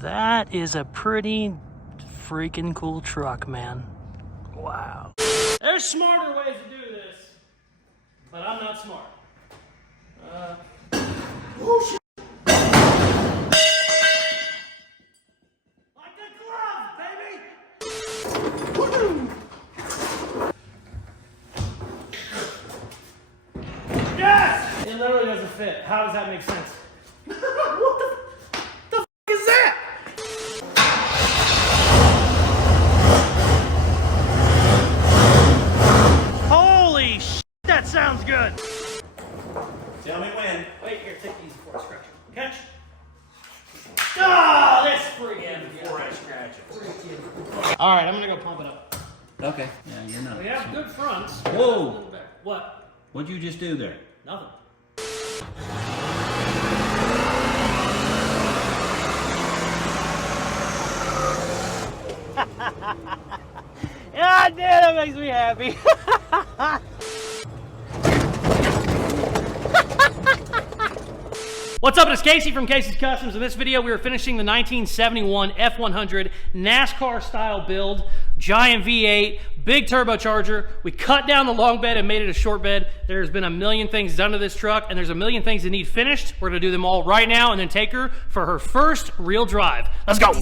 That is a pretty freaking cool truck, man. Wow. There's smarter ways to do this, but I'm not smart. Oh, shit. Like a glove, baby! Woo-hoo. Yes! It literally doesn't fit. How does that make sense? What the f is that? Holy shit, that sounds good. Tell me when. Wait, here, take these before I scratch them. Catch. Ah, that's freaking Before I scratch it. All right, I'm gonna go pump it up. Okay. Yeah, you're not. We have good fronts. Whoa! What? What'd you just do there? Nothing. God damn, that makes me happy. What's up, it's Casey from Caseyscustoms. In this video, we are finishing the 1971 F100 NASCAR style build. Giant V8, big turbocharger. We cut down the long bed and made it a short bed. There's been a million things done to this truck, and there's a million things that need finished. We're gonna do them all right now and then take her for her first real drive. Let's go.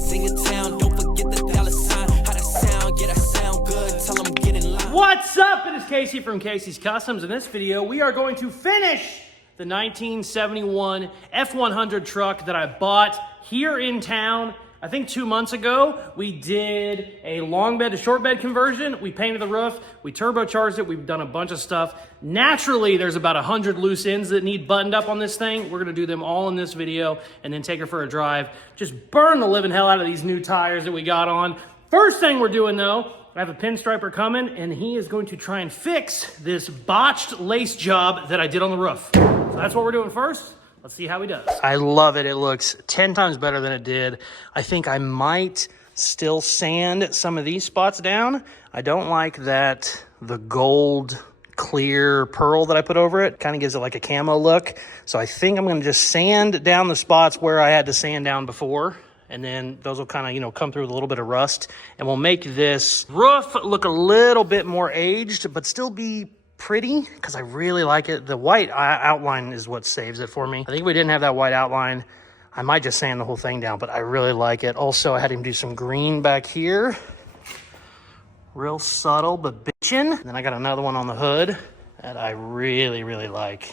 What's up? It is Casey from Caseyscustoms. In this video, we are going to finish the 1971 F100 truck that I bought here in town. I think 2 months ago. We did a long bed to short bed conversion. We painted the roof, we turbocharged it, we've done a bunch of stuff. Naturally, there's about 100 loose ends that need buttoned up on this thing. We're gonna do them all in this video and then take her for a drive. Just burn the living hell out of these new tires that we got on. First thing we're doing though, I have a pinstriper coming and he is going to try and fix this botched lace job that I did on the roof. So that's what we're doing first. Let's see how he does. I love it. It looks 10 times better than it did. I think I might still sand some of these spots down. I don't like that the gold clear pearl that I put over it. Kind of gives it like a camo look. So I think I'm going to just sand down the spots where I had to sand down before. And then those will kind of, you know, come through with a little bit of rust. And we'll make this roof look a little bit more aged, but still be pretty, because I really like it. The white outline is what saves it for me. I think if we didn't have that white outline, I might just sand the whole thing down, but I really like it. Also, I had him do some green back here. Real subtle, but bitchin'. And then I got another one on the hood that I really, really like.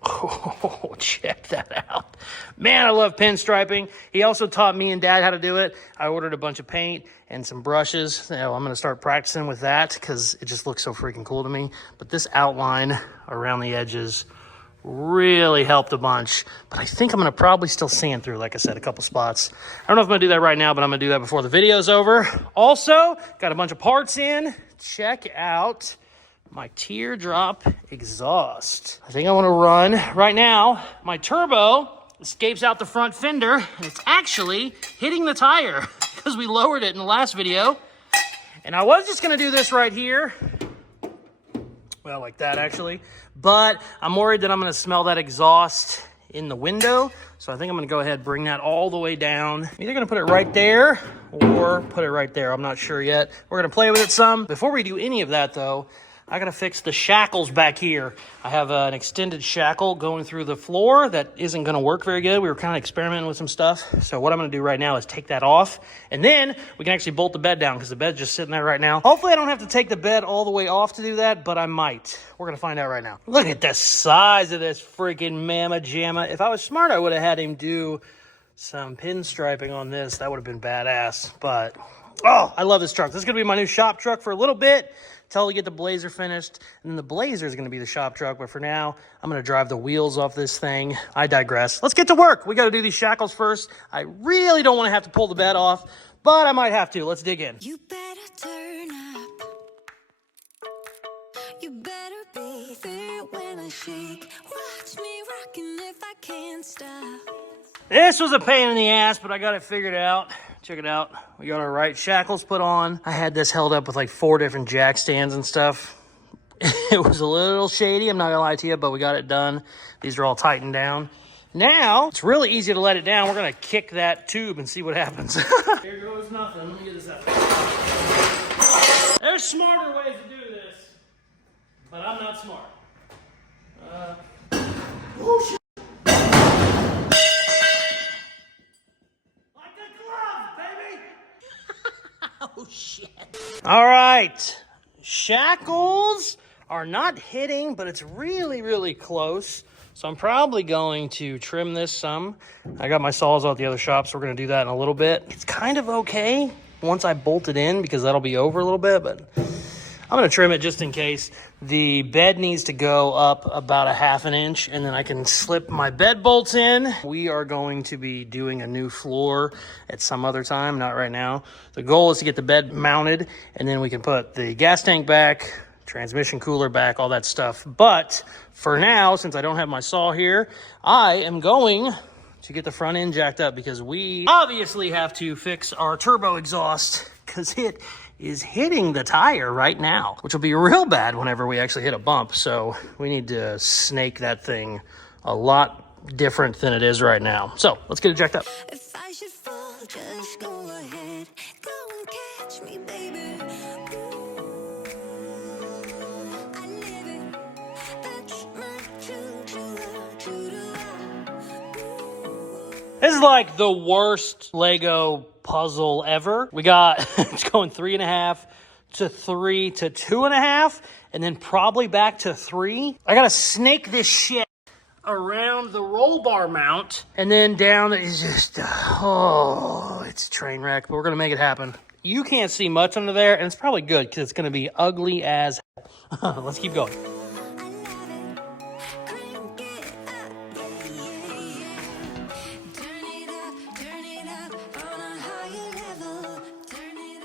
Oh, check that out. Man, I love pinstriping. He also taught me and Dad how to do it. I ordered a bunch of paint and some brushes. You know, I'm going to start practicing with that because it just looks so freaking cool to me. But this outline around the edges really helped a bunch. But I think I'm going to probably still sand through, like I said, a couple spots. I don't know if I'm going to do that right now, but I'm going to do that before the video's over. Also, got a bunch of parts in. Check out my teardrop exhaust. I think I want to run right now. My turbo escapes out the front fender and it's actually hitting the tire because we lowered it in the last video. And I was just going to do this right here. Well, like that actually. But I'm worried that I'm going to smell that exhaust in the window. So I think I'm going to go ahead and bring that all the way down. I'm either going to put it right there or put it right there. I'm not sure yet. We're going to play with it some. Before we do any of that though, I gotta fix the shackles back here. I have an extended shackle going through the floor that isn't gonna work very good. We were kind of experimenting with some stuff. So what I'm gonna do right now is take that off, and then we can actually bolt the bed down because the bed's just sitting there right now. Hopefully I don't have to take the bed all the way off to do that, but I might. We're gonna find out right now. Look at the size of this freaking mamma jamma. If I was smart, I would have had him do some pinstriping on this. That would have been badass, but oh, I love this truck. This is gonna be my new shop truck for a little bit, till we get the Blazer finished. And then the Blazer is gonna be the shop truck, but for now, I'm gonna drive the wheels off this thing. I digress. Let's get to work. We gotta do these shackles first. I really don't wanna have to pull the bed off, but I might have to. Let's dig in. You better turn up. You better be there when I shake. Watch me rocking if I can't stop. This was a pain in the ass, but I got it figured out. Check it out. We got our right shackles put on. I had this held up with like 4 different jack stands and stuff. It was a little shady, I'm not gonna lie to you, but we got it done. These are all tightened down. Now, it's really easy to let it down. We're gonna kick that tube and see what happens. Here goes nothing. Let me get this out. There's smarter ways to do this, but I'm not smart. Oh, shit. Like a glove, baby! Oh, shit. All right. Shackles are not hitting, but it's really, really close. So I'm probably going to trim this some. I got my saws out the other shop, so we're going to do that in a little bit. It's kind of okay once I bolt it in because that'll be over a little bit, but I'm going to trim it just in case. The bed needs to go up about a ½ an inch, and then I can slip my bed bolts in. We are going to be doing a new floor at some other time, not right now. The goal is to get the bed mounted, and then we can put the gas tank back, transmission cooler back, all that stuff. But for now, since I don't have my saw here, I am going to get the front end jacked up because we obviously have to fix our turbo exhaust because it is hitting the tire right now, which will be real bad whenever we actually hit a bump. So we need to snake that thing a lot different than it is right now. So let's get it jacked up. If I should fall, just go ahead. Go and catch me, baby. Ooh, I live it. That's my true love. This is like the worst Lego puzzle ever. We got, it's going 3.5 to 3 to 2.5, and then probably back to 3. I gotta snake this shit around the roll bar mount, and then down is just, oh, it's a train wreck, but we're gonna make it happen. You can't see much under there, and it's probably good because it's gonna be ugly as hell. Let's keep going.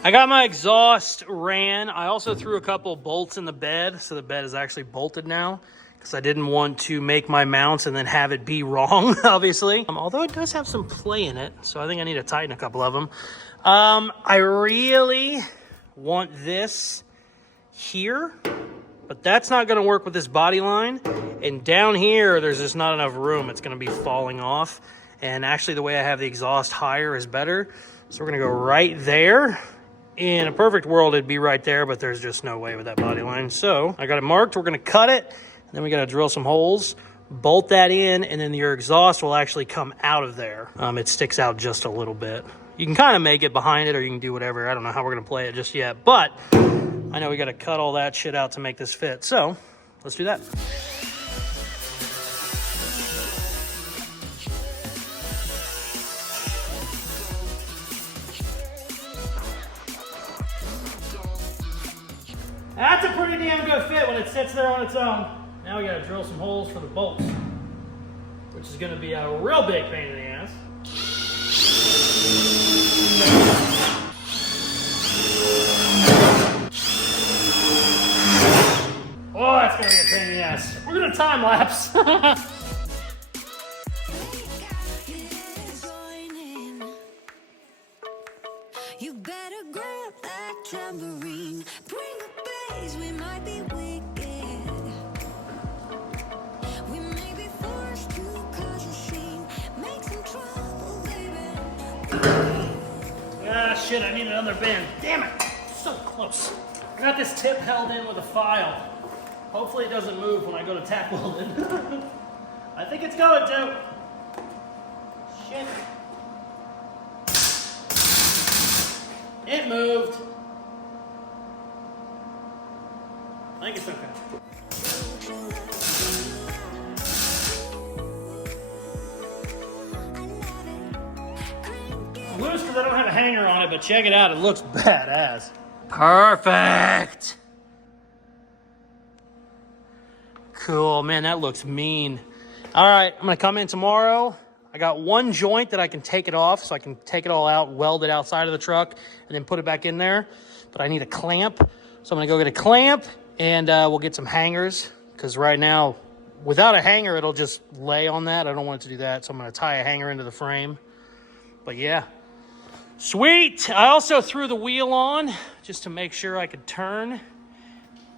I got my exhaust ran. I also threw a couple bolts in the bed, so the bed is actually bolted now because I didn't want to make my mounts and then have it be wrong, obviously. Although it does have some play in it, so I think I need to tighten a couple of them. I really want this here, but that's not gonna work with this body line. And down here, there's just not enough room. It's gonna be falling off. And actually the way I have the exhaust higher is better. So we're gonna go right there. In a perfect world, it'd be right there, but there's just no way with that body line. So I got it marked. We're going to cut it. And then we got to drill some holes, bolt that in, and then your exhaust will actually come out of there. It sticks out just a little bit. You can kind of make it behind it, or you can do whatever. I don't know how we're going to play it just yet, but I know we got to cut all that shit out to make this fit. So let's do that. That's a pretty damn good fit when it sits there on its own. Now we gotta drill some holes for the bolts, which is gonna be a real big pain in the ass. Oh, that's gonna be a pain in the ass. We're gonna time lapse. You better grab that tambourine. Bring the bass, we might be wicked. We may be forced to cause a scene. Make some trouble, baby. Ah, shit, I need another bend. Damn it, so close. I got this tip held in with a file. Hopefully it doesn't move when I go to tack weld it. I think it's going to. Shit. It moved. I think it's okay. It's loose because I don't have a hanger on it, but check it out. It looks badass. Perfect. Cool, man, that looks mean. All right, I'm gonna come in tomorrow. I got one joint that I can take it off, so I can take it all out, weld it outside of the truck, and then put it back in there. But I need a clamp, so I'm gonna go get a clamp, and we'll get some hangers, because right now, without a hanger, it'll just lay on that. I don't want it to do that, so I'm gonna tie a hanger into the frame. But yeah, sweet. I also threw the wheel on, just to make sure I could turn.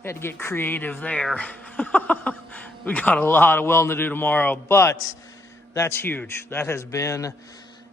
Had to get creative there. We got a lot of welding to do tomorrow, but That's huge. That has been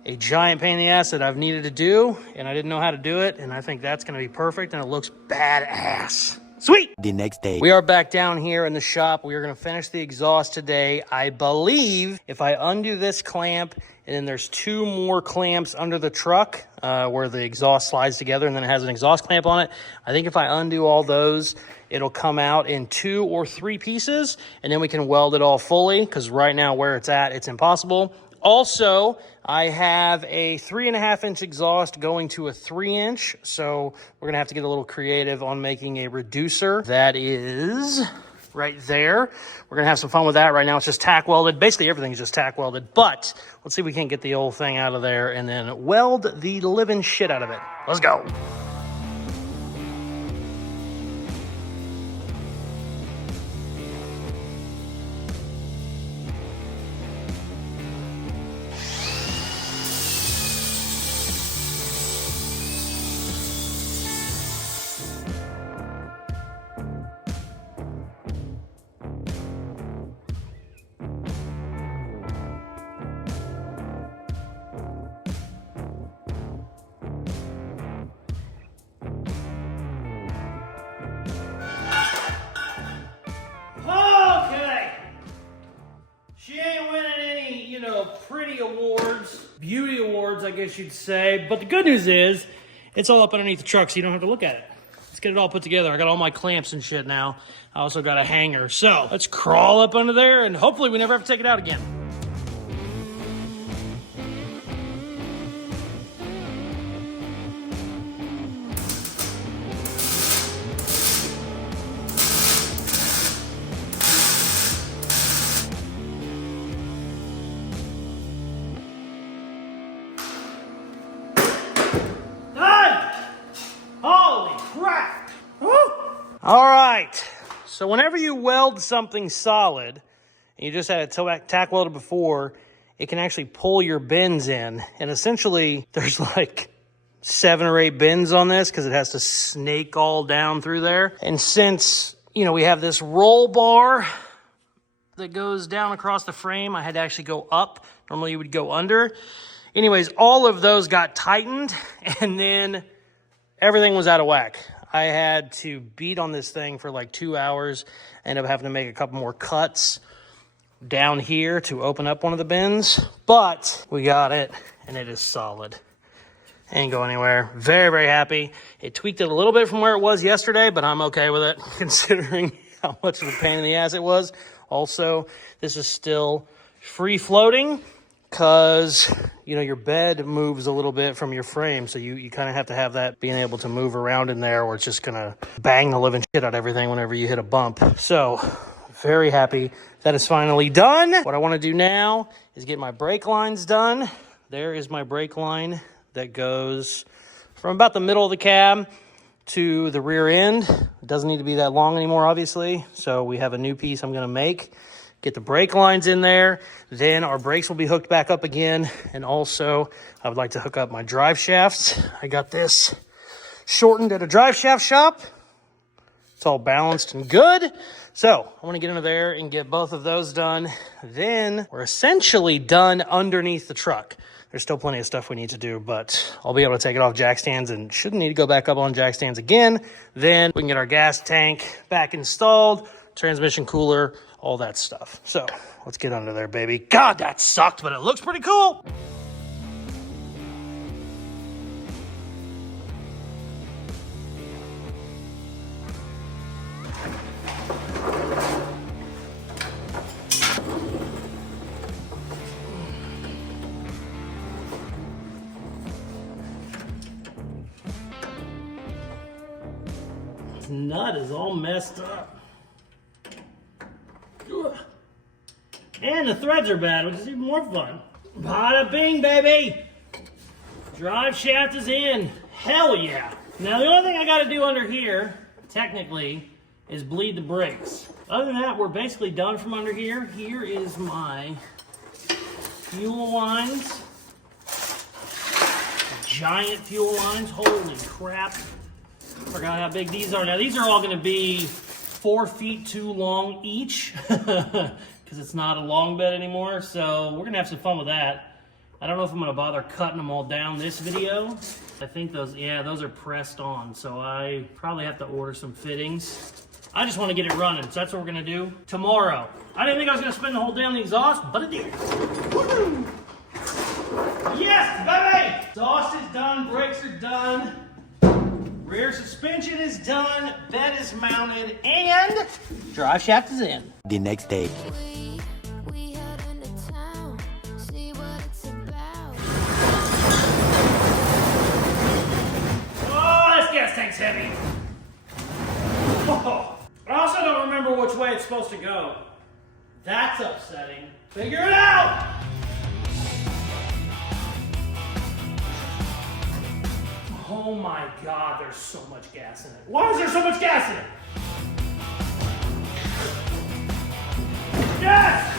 a giant pain in the ass that I've needed to do, and I didn't know how to do it, and I think that's going to be perfect, and it looks badass. Sweet! The next day. We are back down here in the shop. We are going to finish the exhaust today. I believe if I undo this clamp, and then there's 2 more clamps under the truck where the exhaust slides together, and then it has an exhaust clamp on it. I think if I undo all those, it'll come out in 2 or 3 pieces, and then we can weld it all fully, because right now where it's at, it's impossible. Also, I have a 3.5-inch exhaust going to a 3-inch, so we're going to have to get a little creative on making a reducer. That is right there. We're going to have some fun with that. Right now it's just tack welded. Basically everything's just tack welded, but let's see if we can't get the old thing out of there and then weld the living shit out of it. Let's go. Pretty awards, beauty awards, I guess you'd say. But the good news is, it's all up underneath the truck, so you don't have to look at it. Let's get it all put together. I got all my clamps and shit now. I also got a hanger. So let's crawl up under there, and hopefully we never have to take it out again. All right, so whenever you weld something solid, and you just had it tack welded before, it can actually pull your bends in. And essentially, there's like 7 or 8 bends on this because it has to snake all down through there. And since, you know, we have this roll bar that goes down across the frame, I had to actually go up. Normally you would go under. Anyways, all of those got tightened, and then everything was out of whack. I had to beat on this thing for like 2 hours. Ended up having to make a couple more cuts down here to open up one of the bins. But we got it, and it is solid. Ain't go anywhere. Very, very happy. It tweaked it a little bit from where it was yesterday, but I'm okay with it, considering how much of a pain in the ass it was. Also, this is still free floating, because, you know, your bed moves a little bit from your frame, so you kind of have to have that being able to move around in there, or it's just going to bang the living shit out of everything whenever you hit a bump. So, very happy that is finally done. What I want to do now is get my brake lines done. There is my brake line that goes from about the middle of the cab to the rear end. It doesn't need to be that long anymore, obviously, so we have a new piece I'm going to make. Get the brake lines in there, then our brakes will be hooked back up again. And also, I would like to hook up my drive shafts. I got this shortened at a drive shaft shop. It's all balanced and good. So, I want to get into there and get both of those done. Then, we're essentially done underneath the truck. There's still plenty of stuff we need to do, but I'll be able to take it off jack stands and shouldn't need to go back up on jack stands again. Then, we can get our gas tank back installed, transmission cooler, all that stuff. So let's get under there, baby. God, that sucked, but it looks pretty cool. This nut is all messed up. And the threads are bad, which is even more fun. Bada bing, baby! Drive shaft is in. Hell yeah! Now the only thing I gotta do under here, technically, is bleed the brakes. Other than that, we're basically done from under here. Here is my fuel lines. Giant fuel lines, holy crap. Forgot how big these are. Now these are all gonna be 4 feet too long each. because it's not a long bed anymore. So we're gonna have some fun with that. I don't know if I'm gonna bother cutting them all down this video. I think those are pressed on. So I probably have to order some fittings. I just want to get it running, so that's what we're gonna do tomorrow. I didn't think I was gonna spend the whole day on the exhaust, but I did. Woohoo! Yes, baby! Exhaust is done, brakes are done, rear suspension is done, bed is mounted, and drive shaft is in. The next day. We head into town, see what it's about. Oh, this gas tank's heavy. Oh. I also don't remember which way it's supposed to go. That's upsetting. Figure it out! Oh my God, there's so much gas in it. Why is there so much gas in it? Yes!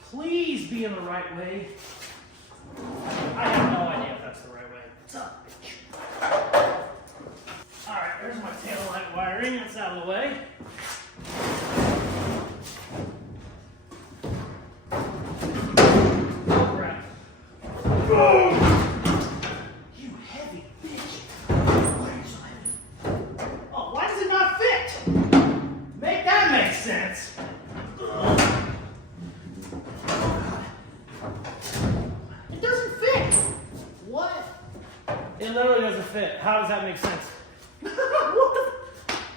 Please be in the right way. I have no idea if that's the right way. What's up, bitch? Alright, there's my taillight wiring. That's out of the way. Oh, crap. Boom! You heavy bitch. Why are you so heavy? Oh, why does it not fit? Make that make sense. It doesn't fit. What? It literally doesn't fit. How does that make sense? What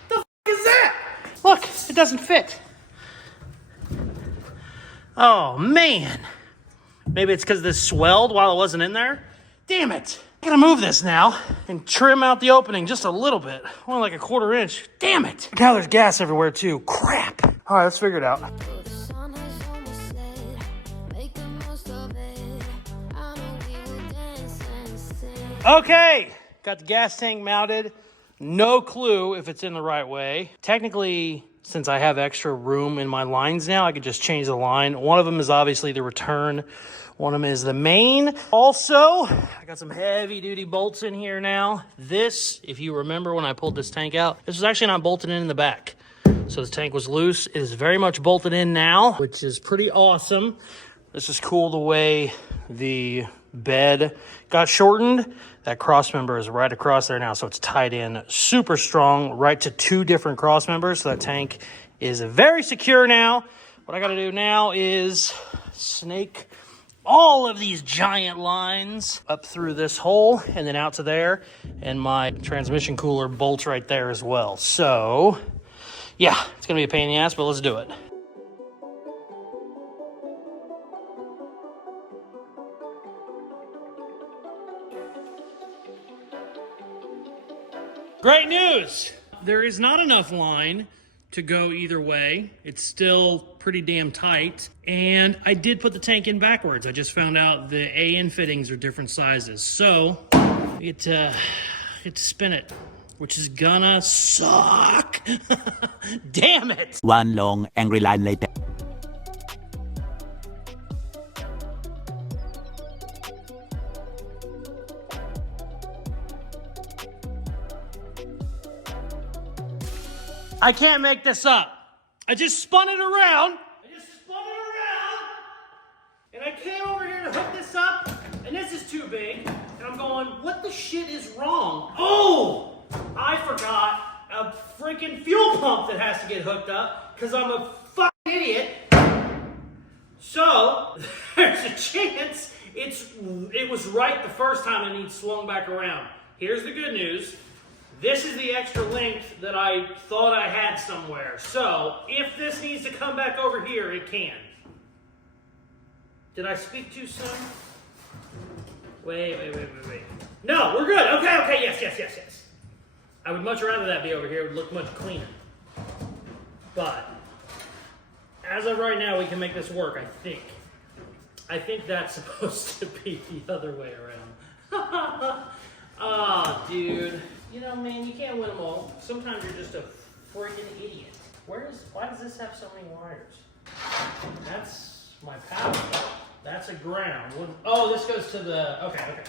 the f is that? Look, it doesn't fit. Oh, man. Maybe it's because this swelled while it wasn't in there? Damn it. I gotta move this now and trim out the opening just a little bit. Only like a 1/4 inch. Damn it. Now there's gas everywhere too. Crap. All right, let's figure it out. The sun has almost set, make the most of it. I know we will dance and sing. Okay, got the gas tank mounted. No clue if it's in the right way. Technically, since I have extra room in my lines now, I could just change the line. One of them is obviously the return. One of them is the main. Also, I got some heavy duty bolts in here now. This, if you remember when I pulled this tank out, this was actually not bolted in the back. So this tank was loose. It is very much bolted in now, which is pretty awesome. This is cool the way the bed got shortened. That cross member is right across there now, so it's tied in super strong right to 2 different cross members. So that tank is very secure now. What I got to do now is snake all of these giant lines up through this hole and then out to there, and my transmission cooler bolts right there as well. So yeah, it's gonna be a pain in the ass, but let's do it. Great news! There is not enough line to go either way. It's still pretty damn tight. And I did put the tank in backwards. I just found out the AN fittings are different sizes. So I get to spin it, which is gonna suck. Damn it! One long angry line later. I can't make this up. I just spun it around. And I came over here to hook this up, and this is too big. And I'm going, what the shit is wrong? Oh, I forgot a freaking fuel pump that has to get hooked up because I'm a fucking idiot. So there's a chance it was right the first time and it swung back around. Here's the good news. This is the extra length that I thought I had somewhere. So if this needs to come back over here, it can. Did I speak too soon? Wait. No, we're good. Okay, yes. I would much rather that be over here. It would look much cleaner. But as of right now, we can make this work, I think. I think that's supposed to be the other way around. Oh, dude. You know, man, you can't win them all. Sometimes you're just a freaking idiot. Why does this have so many wires? That's my power. That's a ground. Oh, this goes to the, okay.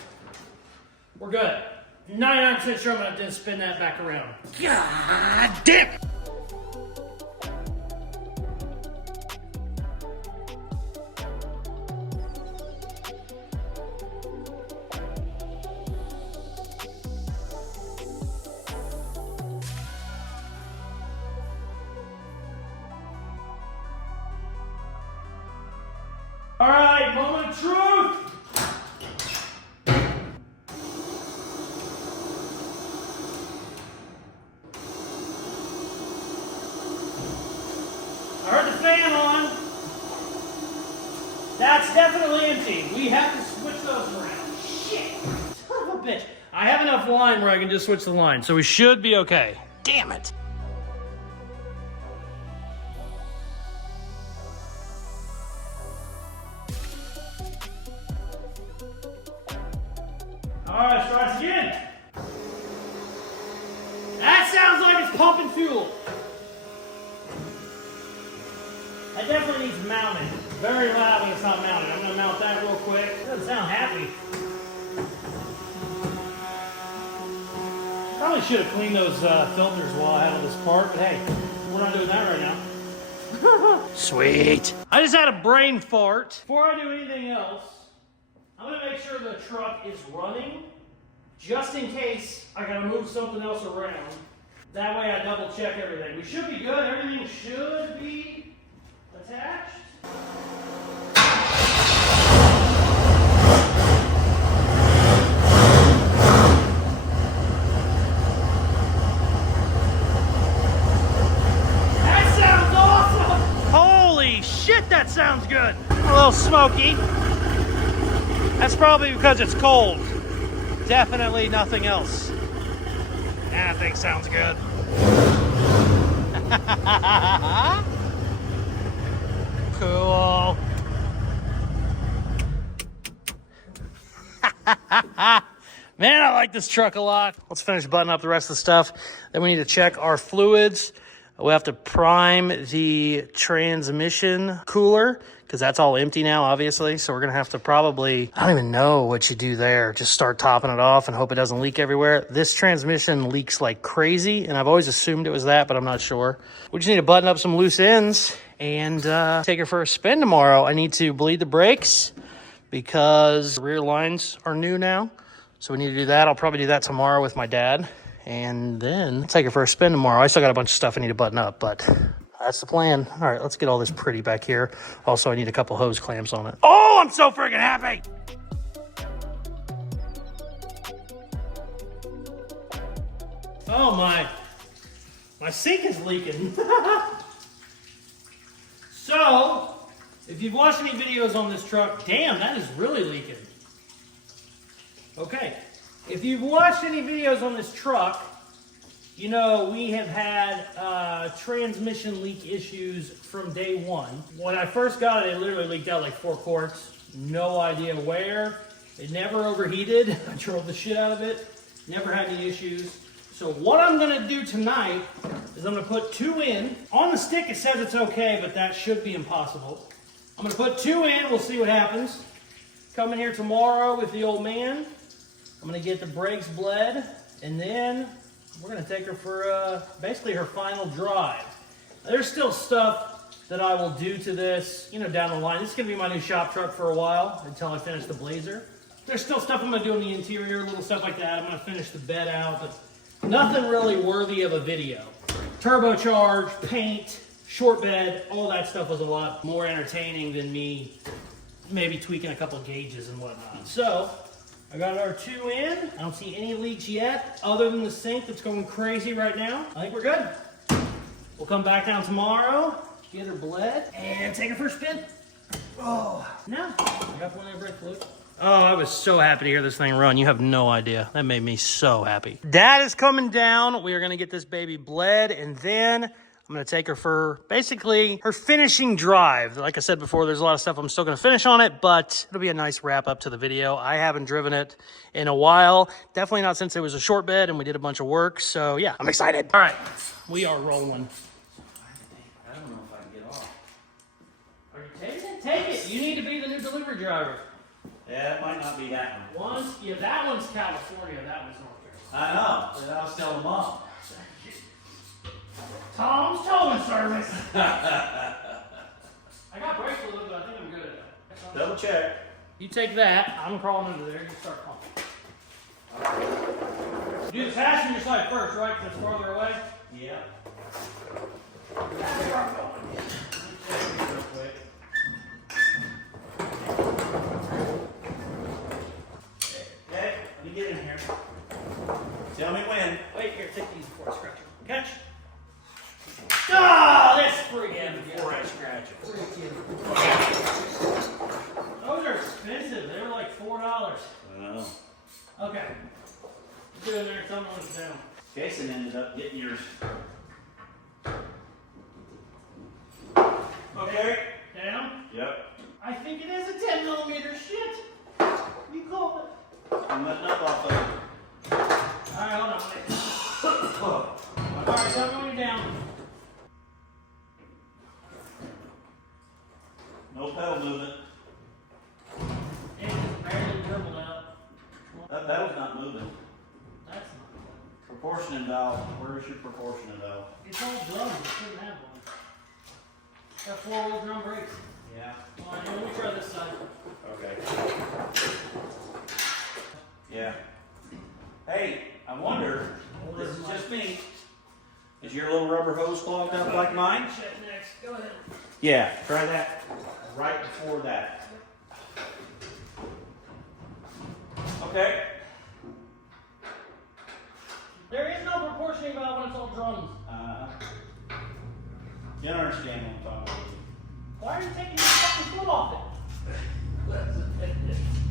We're good. 99% sure I'm gonna have to spin that back around. God damn it! right, moment of truth. I heard the fan on. That's definitely empty. We have to switch those around. Shit. Son of a bitch. I have enough line where I can just switch the line, so we should be okay. Damn it. All right, let's try this again. That sounds like it's pumping fuel. That definitely needs mounting. Very loud when it's not mounted. I'm gonna mount that real quick. It doesn't sound happy. Probably should have cleaned those filters while I had this part, but hey, we're not doing that right now. Sweet. I just had a brain fart. Before I do anything else, I'm gonna make sure the truck is running, just in case I gotta move something else around. That way I double check everything. We should be good. Everything should be attached. That sounds awesome! Holy shit, that sounds good. A little smoky. That's probably because it's cold. Definitely nothing else. That thing sounds good. Cool. Man, I like this truck a lot. Let's finish buttoning up the rest of the stuff. Then we need to check our fluids. We have to prime the transmission cooler because that's all empty now, obviously. So we're going to have to probably, I don't even know what you do there. Just start topping it off and hope it doesn't leak everywhere. This transmission leaks like crazy, and I've always assumed it was that, but I'm not sure. We just need to button up some loose ends and take her for a spin tomorrow. I need to bleed the brakes because the rear lines are new now. So we need to do that. I'll probably do that tomorrow with my dad. And then take her for a spin tomorrow. I still got a bunch of stuff I need to button up, but that's the plan. All right, let's get all this pretty back here. Also, I need a couple hose clamps on it. Oh, I'm so freaking happy. Oh, my sink is leaking. So, if you've watched any videos on this truck, damn, that is really leaking. Okay. If you've watched any videos on this truck, you know we have had transmission leak issues from day one. When I first got it, it literally leaked out like 4 quarts. No idea where. It never overheated. I drove the shit out of it. Never had any issues. So what I'm going to do tonight is I'm going to put 2 in. On the stick it says it's okay, but that should be impossible. I'm going to put 2 in. We'll see what happens. Come in here tomorrow with the old man. I'm going to get the brakes bled, and then we're going to take her for basically her final drive. There's still stuff that I will do to this, you know, down the line. This is going to be my new shop truck for a while until I finish the Blazer. There's still stuff I'm going to do in the interior, little stuff like that. I'm going to finish the bed out, but nothing really worthy of a video. Turbocharge, paint, short bed, all that stuff was a lot more entertaining than me maybe tweaking a couple gauges and whatnot. So I got our 2 in. I don't see any leaks yet, other than the sink that's going crazy right now. I think we're good. We'll come back down tomorrow, get her bled, and take her for a spin. Oh, no, I got plenty of brake fluid. Oh, I was so happy to hear this thing run. You have no idea. That made me so happy. Dad is coming down. We are going to get this baby bled, and then I'm going to take her for basically her finishing drive. Like I said before, there's a lot of stuff I'm still going to finish on it, but it'll be a nice wrap up to the video. I haven't driven it in a while. Definitely not since it was a short bed and we did a bunch of work. So yeah, I'm excited. All right, we are rolling. I don't know if I can get off. Are you taking it? Take it. You need to be the new delivery driver. Yeah, it might not be that one. Yeah, that one's California. That one's North Carolina. I know. But I was telling Mom. Tom's towing service. I got brake fluid, but I think I'm good at that. Double check. You take that. I'm crawling under there. You start pumping. Do the passenger side first, right? Because it's farther away. Yeah. Real quick. expensive. They were like $4. Well, Okay. Get in there and tell me when it's down. Jason ended up getting yours. Okay. Down? Yep. I think it is a 10 millimeter. Shit. You called it. I'm letting up off of it. Alright, hold on. Alright, tell me when you're down. No pedal movement. It just barely dribbled out. That pedal's not moving. That's not good. Proportioning valve. Where's your proportioning valve? It's all drums. It shouldn't have one. Got 4-wheel drum brakes. Yeah. Alright, let me try this side. Okay. Yeah. Hey, I wonder, this is just me. Is your little rubber hose clogged up like mine? Check next. Go ahead. Yeah, try that right before that. Okay. There is no proportioning valve when it's all drums. You don't understand what I'm talking about. Why are you taking your fucking foot off it?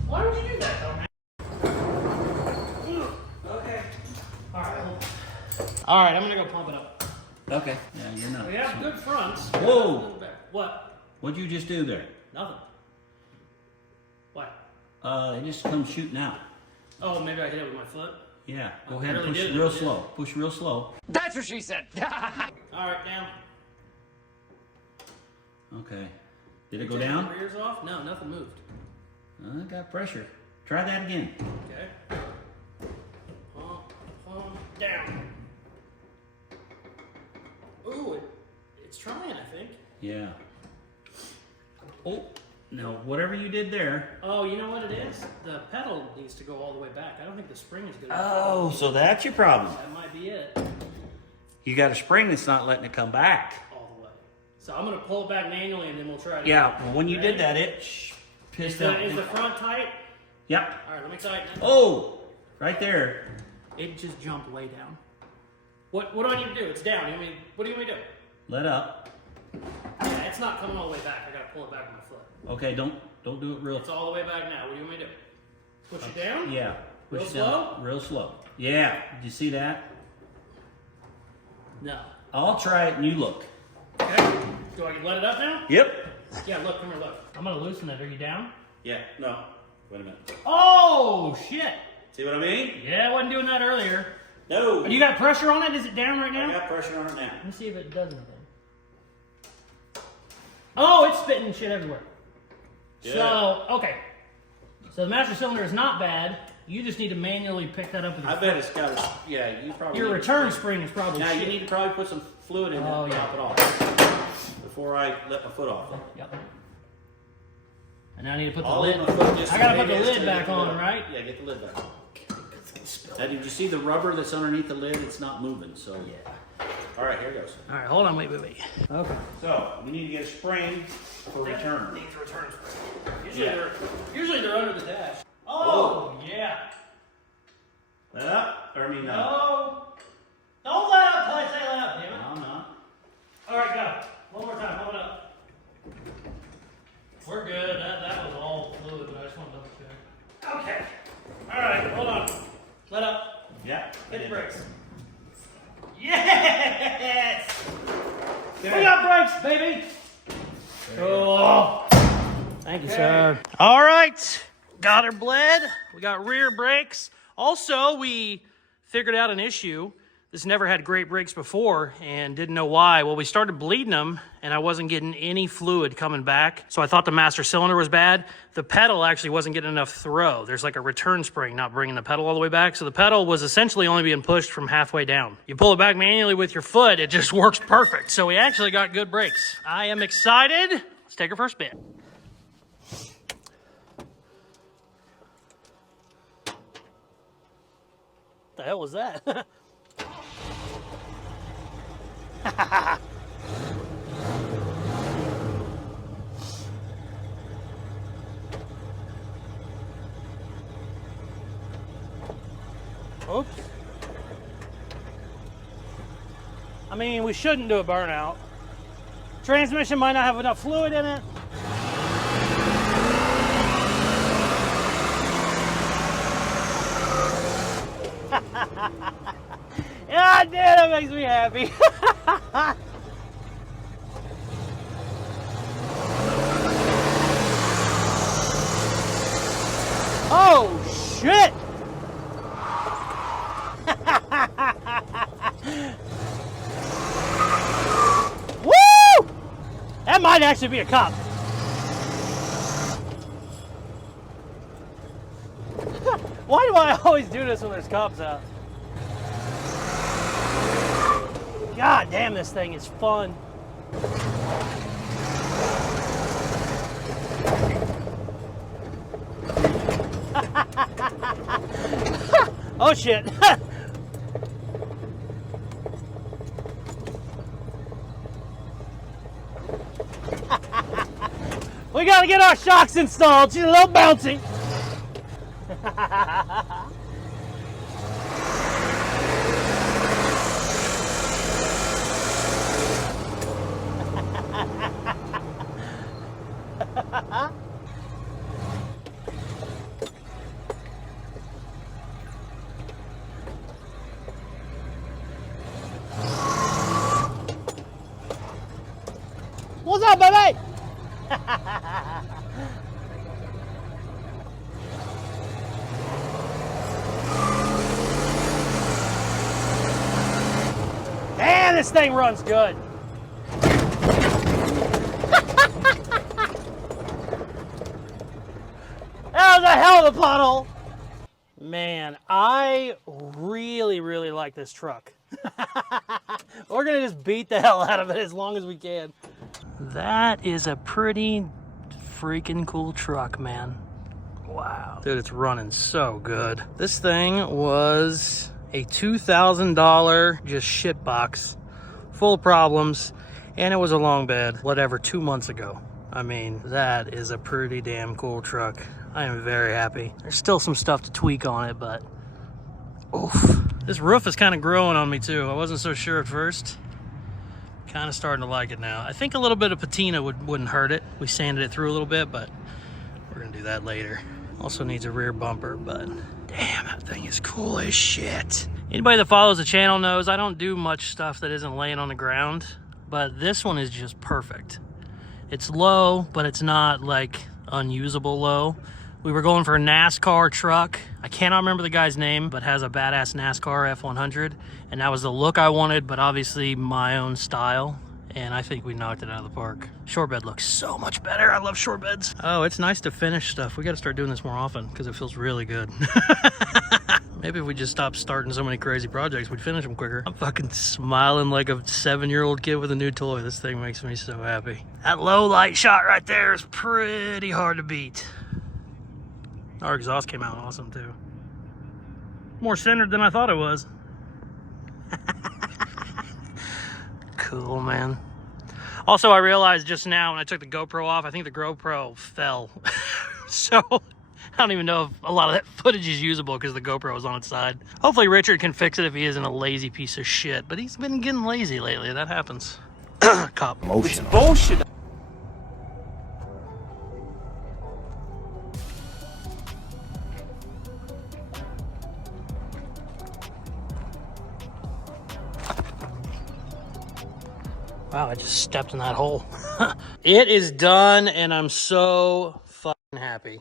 Why would you do that, though, man? Okay. Alright, alright, I'm gonna go pump it up. Okay. Yeah, you're not. We have good fronts. Whoa. What? What'd you just do there? Nothing. What? It just comes shooting out. Oh, maybe I hit it with my foot? Yeah. Go I ahead and barely push did it, real yeah. slow. Push real slow. That's what she said. Alright, down. Okay. Did it go Take down? the rears off? No, nothing moved. I got pressure. Try that again. Okay. Pump, down. Ooh, it's trying, I think. Yeah. Oh, no, whatever you did there. Oh, you know what it is? The pedal needs to go all the way back. I don't think the spring is good enough. Oh, so that's your problem. That might be it. You got a spring that's not letting it come back. All the way. So I'm going to pull it back manually and then we'll try it. Yeah, well, when you Ready? did that, it pissed out. Is the front tight? Yep. All right, let me tighten it. Oh, right there. It just jumped way down. What do I need to do? It's down. What do you want me to do? Let up. Yeah, it's not coming all the way back. I got to pull it back with my foot. Okay, don't do it real. It's all the way back now. What do you want me to do? Push it down? Yeah. Real Push it down. slow? Real slow. Yeah. Did you see that? No. I'll try it and you look. Okay. Do I let it up now? Yep. Yeah, look, come here, look. I'm going to loosen it. Are you down? Yeah. No. Wait a minute. Oh, shit. See what I mean? Yeah, I wasn't doing that earlier. No. You got pressure on it? Is it down right I now? got pressure on it now. Let me see if it does anything. Oh, it's spitting shit everywhere. Yeah. So, okay. So the master cylinder is not bad. You just need to manually pick that up with your I bet it's got a, yeah, you probably Your need return to, spring is probably now shit. you need to probably put some fluid in Oh, it and yeah. top it off before I let my foot off. Yep. And now I need to put the All lid. in my foot just I gotta put maybe the it's lid gonna back get the on, lid. right? Yeah, get the lid back on. Now, did you see the rubber that's underneath the lid? It's not moving, so. Yeah. All right, here goes. All right, hold on, wait. Okay. So, we need to get a spring for return. Needs a return spring. Yeah. Usually they're under the dash. Oh, yeah. Let up? Or I mean, No. Don't let up till I say let up, damn it. No, I'm not. All right, go. One more time, hold it up. We're good. That was all fluid, but I just want to double check. Okay. All right, hold on. Let up. Yeah. Hit the brakes. Yes! Okay. We got brakes, baby. Cool. Thank you, sir. All right. Got her bled. We got rear brakes. Also, we figured out an issue. This never had great brakes before and didn't know why. Well, we started bleeding them and I wasn't getting any fluid coming back. So I thought the master cylinder was bad. The pedal actually wasn't getting enough throw. There's like a return spring not bringing the pedal all the way back. So the pedal was essentially only being pushed from halfway down. You pull it back manually with your foot, it just works perfect. So we actually got good brakes. I am excited. Let's take our first spin. The hell was that? Oops. I mean, we shouldn't do a burnout. Transmission might not have enough fluid in it. makes me happy. Oh, shit! Woo! That might actually be a cop. Why do I always do this when there's cops out? God damn, this thing is fun. Oh shit. We gotta get our shocks installed. She's a little bouncy. What's up, baby? Man, this thing runs good. That was a hell of a pothole. Man, I really like this truck. We're gonna just beat the hell out of it as long as we can. That is a pretty freaking cool truck, man. Wow. Dude, it's running so good. This thing was a $2,000 just shit box, full of problems, and it was a long bed, whatever, 2 months ago. I mean, that is a pretty damn cool truck. I am very happy. There's still some stuff to tweak on it, but oof. This roof is kind of growing on me too. I wasn't so sure at first. Kind of starting to like it now. I think a little bit of patina wouldn't hurt it. We sanded it through a little bit, but we're gonna do that later. Also needs a rear bumper, but damn, that thing is cool as shit. Anybody that follows the channel knows I don't do much stuff that isn't laying on the ground, but this one is just perfect. It's low, but it's not like unusable low. We were going for a NASCAR truck. I cannot remember the guy's name, but has a badass NASCAR F100. And that was the look I wanted, but obviously my own style. And I think we knocked it out of the park. Short bed looks so much better. I love short beds. Oh, it's nice to finish stuff. We got to start doing this more often because it feels really good. Maybe if we just stopped starting so many crazy projects, we'd finish them quicker. I'm fucking smiling like a 7-year-old kid with a new toy. This thing makes me so happy. That low light shot right there is pretty hard to beat. Our exhaust came out awesome too. More centered than I thought it was. Cool, man. Also, I realized just now when I took the GoPro off, I think the GoPro fell. So I don't even know if a lot of that footage is usable because the GoPro was on its side. Hopefully Richard can fix it if he isn't a lazy piece of shit, but he's been getting lazy lately. That happens. Cop. It's bullshit. Wow, I just stepped in that hole. It is done, and I'm so fucking happy.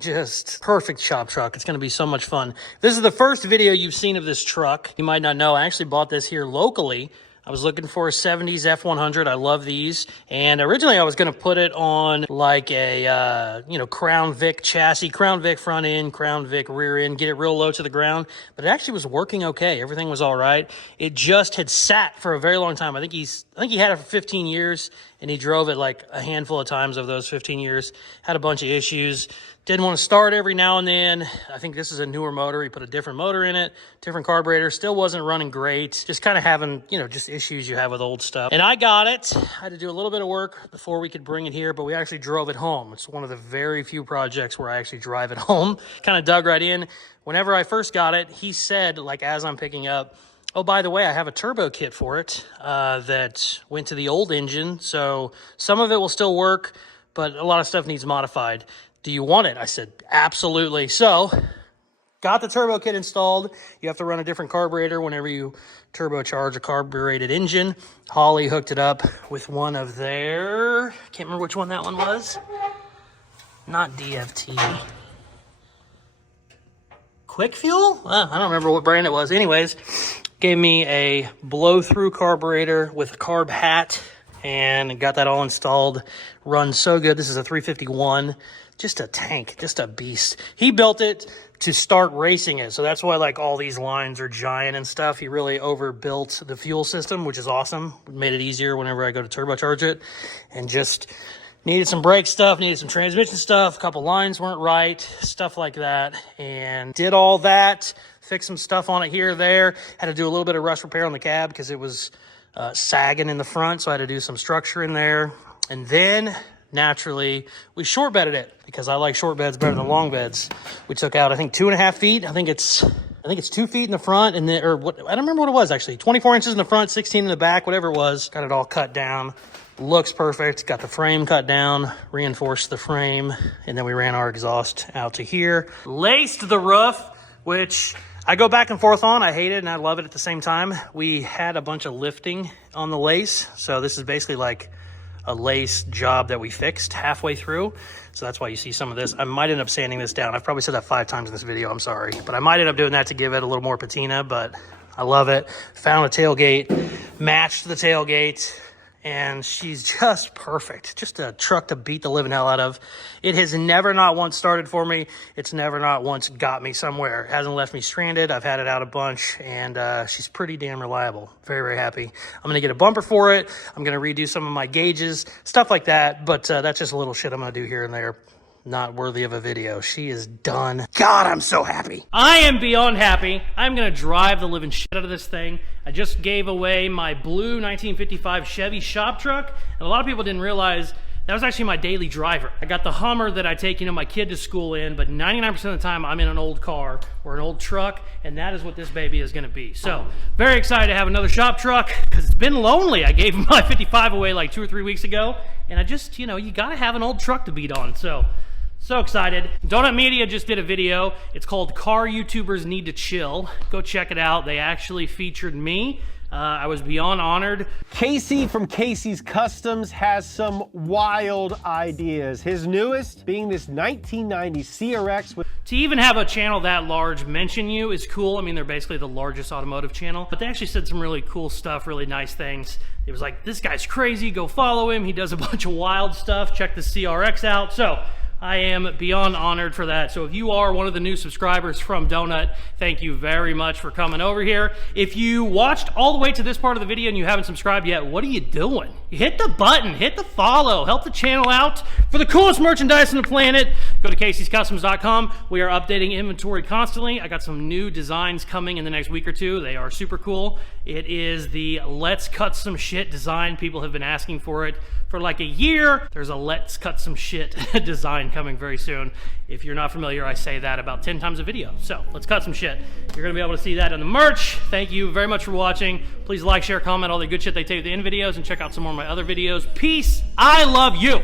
Just perfect shop truck. It's going to be so much fun. This is the first video you've seen of this truck. You might not know, I actually bought this here locally. I was looking for a 70s F100. I love these. And originally I was going to put it on like a, Crown Vic chassis, Crown Vic front end, Crown Vic rear end, get it real low to the ground. But it actually was working okay. Everything was all right. It just had sat for a very long time. I think he had it for 15 years and he drove it like a handful of times over those 15 years. Had a bunch of issues. Didn't want to start every now and then. I think this is a newer motor. He put a different motor in it, different carburetor. Still wasn't running great. Just kind of having, just issues you have with old stuff. And I got it. I had to do a little bit of work before we could bring it here, but we actually drove it home. It's one of the very few projects where I actually drive it home. Kind of dug right in. Whenever I first got it, he said, like as I'm picking up, oh, by the way, I have a turbo kit for it that went to the old engine. So some of it will still work, but a lot of stuff needs modified. Do you want it? I said, absolutely. So Got the turbo kit installed. You have to run a different carburetor whenever you turbocharge a carbureted engine. Holly hooked it up with one of their, can't remember which one that one was. Not DFT. Quick Fuel? I don't remember what brand it was. Anyways, gave me a blow-through carburetor with a carb hat and got that all installed. Runs so good. This is a 351. Just a tank, just a beast. He built it to start racing it, so that's why like all these lines are giant and stuff. He really overbuilt the fuel system, which is awesome. Made it easier whenever I go to turbocharge it, and just needed some brake stuff, needed some transmission stuff, a couple lines weren't right, stuff like that, and did all that, fixed some stuff on it here or there. Had to do a little bit of rust repair on the cab because it was sagging in the front, so I had to do some structure in there. And then naturally we short bedded it because I like short beds better than long beds. We took out, I think, 2.5 feet. I think it's 2 feet in the front, and then, or what, I don't remember what it was actually. 24 inches in the front, 16 in the back, whatever it was. Got it all cut down. Looks perfect. Got the frame cut down, reinforced the frame, and then we ran our exhaust out to here. Laced the roof, which I go back and forth on. I hate it and I love it at the same time. We had a bunch of lifting on the lace, so this is basically like a lace job that we fixed halfway through. So that's why you see some of this. I might end up sanding this down. I've probably said that 5 times in this video, I'm sorry. But I might end up doing that to give it a little more patina, but I love it. Found a tailgate, matched the tailgate, and she's just perfect. Just a truck to beat the living hell out of. It has never not once started for me. It's never not once got me somewhere. It hasn't left me stranded. I've had it out a bunch, and she's pretty damn reliable. Very, very happy. I'm going to get a bumper for it. I'm going to redo some of my gauges, stuff like that, but that's just a little shit I'm going to do here and there. Not worthy of a video. She is done. God, I'm so happy. I am beyond happy. I'm gonna drive the living shit out of this thing. I just gave away my blue 1955 Chevy shop truck, and a lot of people didn't realize that was actually my daily driver. I got the Hummer that I take, my kid to school in, but 99% of the time I'm in an old car or an old truck, and that is what this baby is gonna be. So, very excited to have another shop truck, because it's been lonely. I gave my 55 away like 2 or 3 weeks ago, and I just, you gotta have an old truck to beat on, so excited. Donut Media just did a video. It's called Car YouTubers Need to Chill. Go check it out. They actually featured me. I was beyond honored. Casey from Caseyscustoms has some wild ideas. His newest being this 1990 CRX with... To even have a channel that large mention you is cool. I mean, they're basically the largest automotive channel, but they actually said some really cool stuff, really nice things. It was like, this guy's crazy, go follow him. He does a bunch of wild stuff. Check the CRX out. So I am beyond honored for that. So if you are one of the new subscribers from Donut, thank you very much for coming over here. If you watched all the way to this part of the video and you haven't subscribed yet, what are you doing? Hit the button, hit the follow, help the channel out for the coolest merchandise on the planet. Go to Caseyscustoms.com. We are updating inventory constantly. I got some new designs coming in the next week or two. They are super cool. It is the Let's Cut Some Shit design. People have been asking for it for like a year. There's a Let's Cut Some Shit design coming very soon. If you're not familiar, I say that about 10 times a video. So let's cut some shit. You're gonna be able to see that in the merch. Thank you very much for watching. Please like, share, comment, all the good shit they tell you at the end videos, and check out some more of my other videos. Peace. I love you.